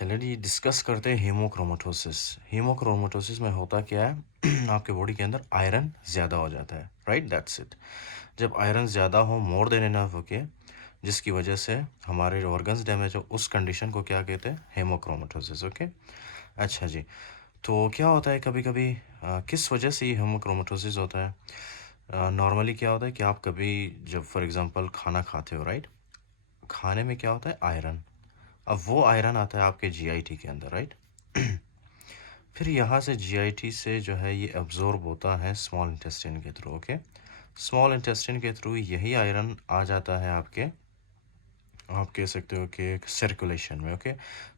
चलिए जी डिस्कस करते हैं हीमोक्रोमेटोसिस। हीमोक्रोमेटोसिस में होता क्या है आपके बॉडी के अंदर आयरन ज़्यादा हो जाता है, राइट, दैट्स इट। जब आयरन ज़्यादा हो, मोर देन इनफ, ओके, जिसकी वजह से हमारे ऑर्गन्स डैमेज हो, उस कंडीशन को क्या कहते हैं? Haemochromatosis, okay. अच्छा जी, तो क्या होता है कभी कभी किस वजह से ये हीमोक्रोमेटोसिस होता है? नॉर्मली क्या होता है कि आप कभी जब फॉर एग्जांपल खाना खाते हो, राइट, खाने में क्या होता है? आयरन। अब वो आयरन आता है आपके जीआईटी के अंदर, राइट। फिर यहाँ से जीआईटी से जो है ये एब्जॉर्ब होता है स्मॉल इंटेस्टाइन के थ्रू, ओके। स्मॉल इंटेस्टाइन के थ्रू यही आयरन आ जाता है आपके, आप कह सकते हो कि सर्कुलेशन में, ओके।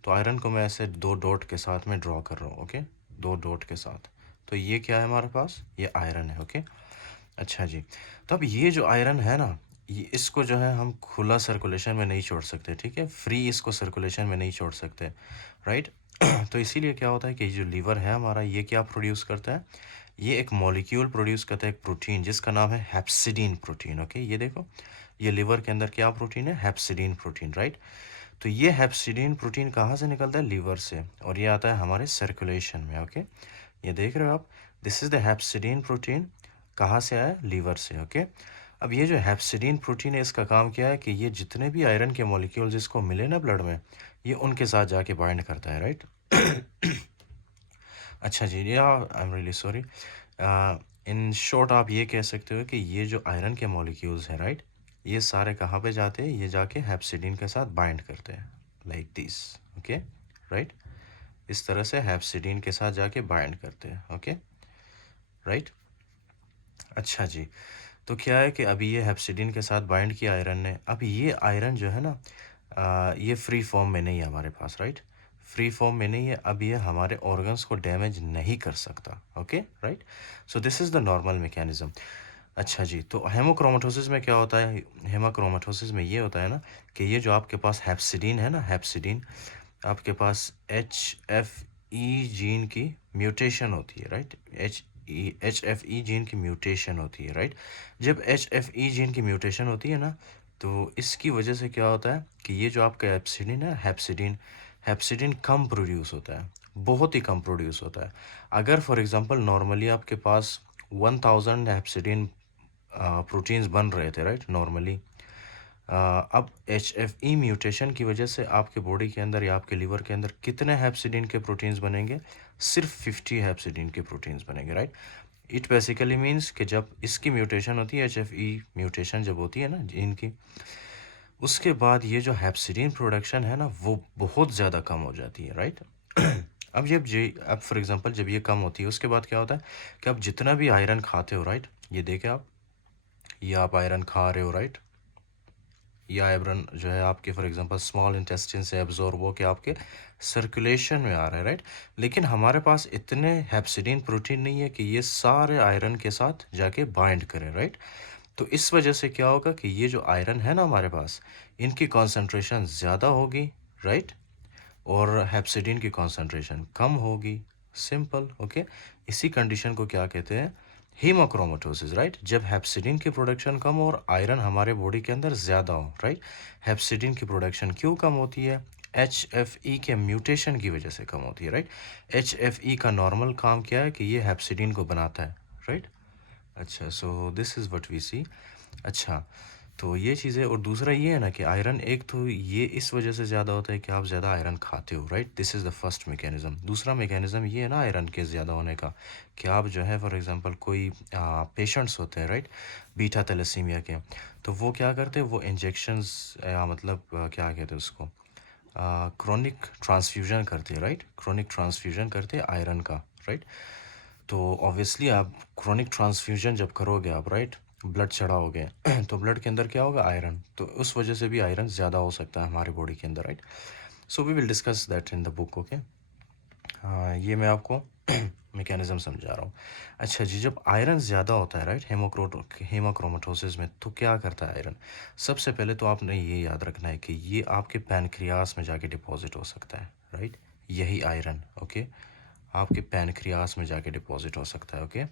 तो आयरन को मैं ऐसे दो डॉट के साथ में ड्रॉ कर रहा हूँ, ओके, दो डॉट के साथ। तो ये क्या है हमारे पास? ये आयरन है, ओके। अच्छा जी, तो अब ये जो आयरन है ना, ये इसको जो है हम खुला सर्कुलेशन में नहीं छोड़ सकते, ठीक है, फ्री इसको सर्कुलेशन में नहीं छोड़ सकते, राइट। तो इसीलिए क्या होता है कि जो लीवर है हमारा, ये क्या प्रोड्यूस करता है? ये एक मॉलिक्यूल प्रोड्यूस करता है, एक प्रोटीन जिसका नाम है हेप्सिडीन प्रोटीन, ओके। ये देखो, ये लिवर के अंदर क्या प्रोटीन है? हेप्सिडीन प्रोटीन, राइट। तो ये हेप्सिडीन प्रोटीन कहाँ से निकलता है? लीवर से, और ये आता है हमारे सर्कुलेशन में, ओके। ये देख रहे हो आप, दिस इज द हेप्सिडीन प्रोटीन। कहाँ से आया? लीवर से, ओके। अब ये जो हेप्सिडीन प्रोटीन है, इसका काम क्या है कि ये जितने भी आयरन के मॉलिक्यूल्स इसको मिले ना ब्लड में, ये उनके साथ जाके बाइंड करता है, राइट। अच्छा जी, या I am really sorry. In short आप ये कह सकते हो कि ये जो आयरन के मॉलिक्यूल्स हैं, राइट, ये सारे कहाँ पे जाते हैं? ये जाके हेप्सिडीन के साथ बाइंड करते हैं, लाइक दिस, ओके, राइट। इस तरह से हेप्सिडीन के साथ जाके बाइंड करते हैं, ओके, राइट। अच्छा जी, तो क्या है कि अभी ये हेप्सिडीन के साथ बाइंड किया आयरन ने। अब ये आयरन जो है ना, ये फ्री फॉर्म में नहीं है हमारे पास, राइट। फ्री फॉर्म में नहीं है, अब ये हमारे ऑर्गन्स को डैमेज नहीं कर सकता, okay, right. So this is the normal mechanism. अच्छा जी, तो हेमोक्रोमेटोसिस में क्या होता है? हेमोक्रोमेटोसिस में ये होता है ना कि ये जो आपके पास हेप्सिडीन है ना, हेप्सिडीन, आपके पास HFE जीन की म्यूटेशन होती है, राइट। HFE जीन की म्यूटेशन होती है, राइट। जब HFE जीन की म्यूटेशन होती है ना, तो इसकी वजह से क्या होता है कि ये जो आपका हेप्सिडीन है, हेप्सिडीन, हेप्सिडीन कम प्रोड्यूस होता है, बहुत ही कम प्रोड्यूस होता है। अगर फॉर एग्जांपल नॉर्मली आपके पास 1000 हेप्सिडीन प्रोटीन्स बन रहे थे, राइट, नॉर्मली, अब HFE म्यूटेशन की वजह से आपके बॉडी के अंदर या आपके लीवर के अंदर कितने हेप्सिडीन के प्रोटीन्स बनेंगे? सिर्फ 50 हेप्सिडीन के प्रोटीन्स बनेंगे, राइट। इट बेसिकली मीन्स कि जब इसकी म्यूटेशन होती है, HFE म्यूटेशन जब होती है ना जीन की, उसके बाद ये जो हेप्सिडीन प्रोडक्शन है ना, वो बहुत ज़्यादा कम हो जाती है, राइट। अब फॉर एग्जांपल जब ये कम होती है, उसके बाद क्या होता है कि आप जितना भी आयरन खाते हो, राइट, ये देखें आप, ये आप आयरन खा रहे हो, राइट। ये आयरन जो है आपके फॉर एग्जांपल स्मॉल इंटेस्टाइन से एब्जॉर्ब हो के आपके सर्कुलेशन में आ रहा है, राइट। लेकिन हमारे पास इतने हेप्सिडीन प्रोटीन नहीं है कि ये सारे आयरन के साथ जाके बाइंड करें, राइट। तो इस वजह से क्या होगा कि ये जो आयरन है ना हमारे पास, इनकी कॉन्सेंट्रेशन ज़्यादा होगी, राइट, और हेप्सिडीन की कॉन्सेंट्रेशन कम होगी। Simple, okay. इसी कंडीशन को क्या कहते हैं? Haemochromatosis, right. जब हेप्सिडीन की प्रोडक्शन कम हो और आयरन हमारे बॉडी के अंदर ज़्यादा हो, राइट। हेप्सिडीन की प्रोडक्शन क्यों कम होती है? HFE के म्यूटेशन की वजह से कम होती है, राइट। HFE का नॉर्मल काम क्या है कि ये हेप्सिडीन को बनाता है, राइट। अच्छा, so this is what we see. अच्छा, तो ये चीज़ें, और दूसरा ये है ना कि आयरन, एक तो ये इस वजह से ज़्यादा होता है कि आप ज़्यादा आयरन खाते हो, right. This is the first mechanism. दूसरा मैकेनिज्म ये है ना आयरन के ज़्यादा होने का, कि आप जो है फॉर एग्जांपल कोई पेशेंट्स होते हैं, राइट, बीटा थैलेसीमिया के, तो वो क्या करते हैं? वो इंजेक्शंस, मतलब क्या कहते हैं उसको, क्रोनिक ट्रांसफ्यूजन करते हैं, राइट। क्रोनिक ट्रांसफ्यूजन करते हैं आयरन का, राइट। तो ऑब्वियसली आप क्रोनिक ट्रांसफ्यूजन जब करोगे आप, राइट, ब्लड चढ़ाओगे तो ब्लड के अंदर क्या होगा? आयरन। तो उस वजह से भी आयरन ज़्यादा हो सकता है हमारे बॉडी के अंदर, right. So we will discuss that in the book, okay. हाँ, ये मैं आपको मैकेनिज्म समझा रहा हूँ। अच्छा जी, जब आयरन ज़्यादा होता है, राइट, हेमोक्रोमेटोसिस में, तो क्या करता है आयरन? सबसे पहले तो आपने ये याद रखना है कि ये आपके पैनक्रियास में जाके डिपॉजिट हो सकता है, राइट। यही आयरन, ओके, आपके पैनक्रियास में जाके डिपॉजिट हो सकता है, ओके।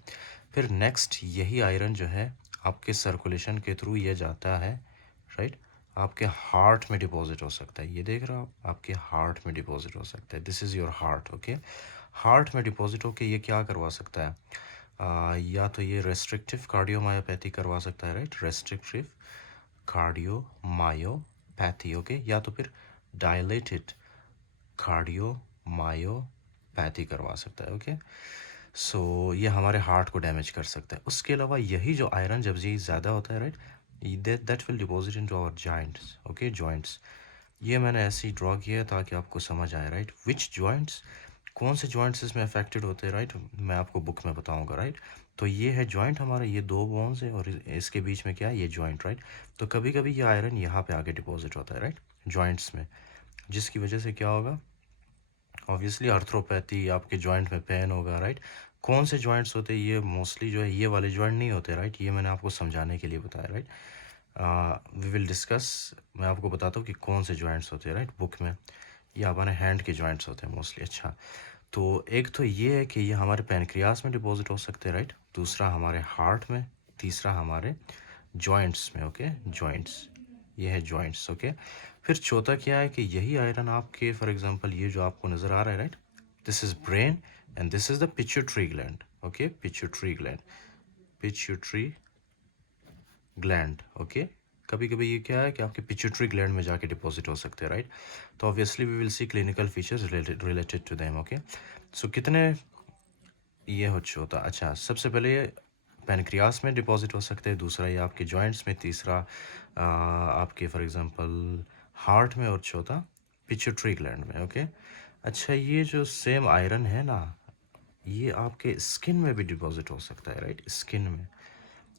फिर नेक्स्ट यही आयरन जो है आपके सर्कुलेशन के थ्रू ये जाता है, राइट, आपके हार्ट में डिपॉजिट हो सकता है। ये देख रहे हो आप, आपके हार्ट में डिपॉजिट हो सकता है। This is your heart, okay. Heart में डिपॉजिट होके ये क्या करवा सकता है? या तो ये रेस्ट्रिक्टिव कार्डियोमायोपैथी करवा सकता है, राइट, रेस्ट्रिक्टिव कार्डियोमायोपैथी, ओके, या तो फिर डायलेटेड कार्डियोमायोपैथी करवा सकता है, ओके। सो ये हमारे हार्ट को डैमेज कर सकता है। उसके अलावा यही जो आयरन जब ये ज़्यादा होता है, right, that will deposit into our joints, okay, joints. ये मैंने ऐसे ही ड्रॉ किया है ताकि आपको समझ आए, राइट, विच जॉइंट्स, कौन से जॉइंट्स इसमें अफेक्टेड होते हैं, राइट, मैं आपको बुक में बताऊंगा, राइट। तो ये है जॉइंट हमारा, ये दो बोन्स है और इसके बीच में क्या है, ये जॉइंट, राइट। तो कभी कभी ये आयरन यहाँ पे आके डिपॉजिट होता है, राइट, जॉइंट्स में, जिसकी वजह से क्या होगा, ऑब्वियसली आर्थ्रोपैथी, आपके जॉइंट में पेन होगा, राइट। कौन से जॉइंट्स होते हैं, ये मोस्टली जो है ये वाले जॉइंट नहीं होते, राइट, ये मैंने आपको समझाने के लिए बताया, राइट। वी विल डिस्कस, मैं आपको बताता हूँ कि कौन से जॉइंट्स होते हैं, राइट, बुक में। ये हमारे हैंड के जॉइंट्स होते हैं मोस्टली। अच्छा, तो एक तो ये है कि ये हमारे पैनक्रियास में डिपॉजिट हो सकते हैं, राइट, दूसरा हमारे हार्ट में, तीसरा हमारे जॉइंट्स में, ओके, जॉइंट्स, ये है जॉइंट्स, ओके। फिर चौथा क्या है कि यही आयरन आपके, फॉर एग्जांपल ये जो आपको नज़र आ रहा है, right, this is brain and this is the pituitary gland, okay, pituitary gland, pituitary gland, okay. कभी कभी ये क्या है कि आपके पिट्यूटरी ग्लैंड में जाके डिपॉजिट हो सकते हैं, राइट। तो obviously we will see clinical features related to them, okay. So कितने ये हो चौथा, अच्छा, सबसे पहले ये पैनक्रियास में डिपॉजिट हो सकते हैं, दूसरा ये आपके जॉइंट्स में, तीसरा आपके फॉर एग्जांपल हार्ट में, और चौथा पिट्यूटरी ग्लैंड में, ओके। अच्छा, ये जो सेम आयरन है ना, ये आपके स्किन में भी डिपॉजिट हो सकता है, राइट, स्किन में,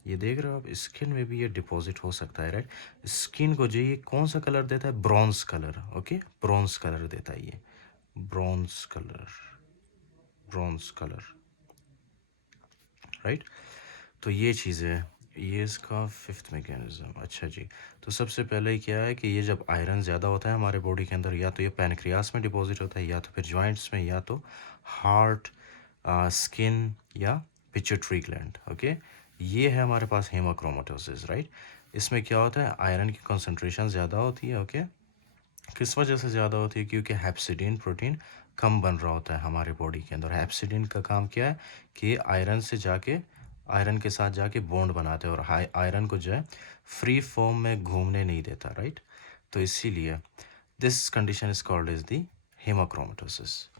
ये देख रहे हो आप, स्किन में भी ये डिपॉजिट हो सकता है, राइट। स्किन को जो ये कौन सा कलर देता है, bronze colour, okay, bronze colour देता है ये, bronze colour, bronze colour, right. तो ये चीज़ है, ये इसका फिफ्थ मैकेनिज्म। अच्छा जी, तो सबसे पहले क्या है कि ये जब आयरन ज़्यादा होता है हमारे बॉडी के अंदर, या तो ये पैनक्रियास में डिपॉजिट होता है, या तो फिर जॉइंट्स में, या तो हार्ट, स्किन, या पिट्यूटरी ग्लैंड, ओके। ये है हमारे पास हेमाक्रोमेटोसिस, राइट। इसमें क्या होता है, आयरन की कंसंट्रेशन ज़्यादा होती है, ओके। किस वजह से ज़्यादा होती है, क्योंकि हेप्सिडीन प्रोटीन कम बन रहा होता है हमारे बॉडी के अंदर। हेप्सिडीन का काम क्या है कि आयरन से जाके, आयरन के साथ जाके बॉन्ड बनाते हैं और हाई आयरन को जो है फ्री फॉर्म में घूमने नहीं देता, राइट। तो इसीलिए this condition is called as the हेमाक्रोमेटोसिस।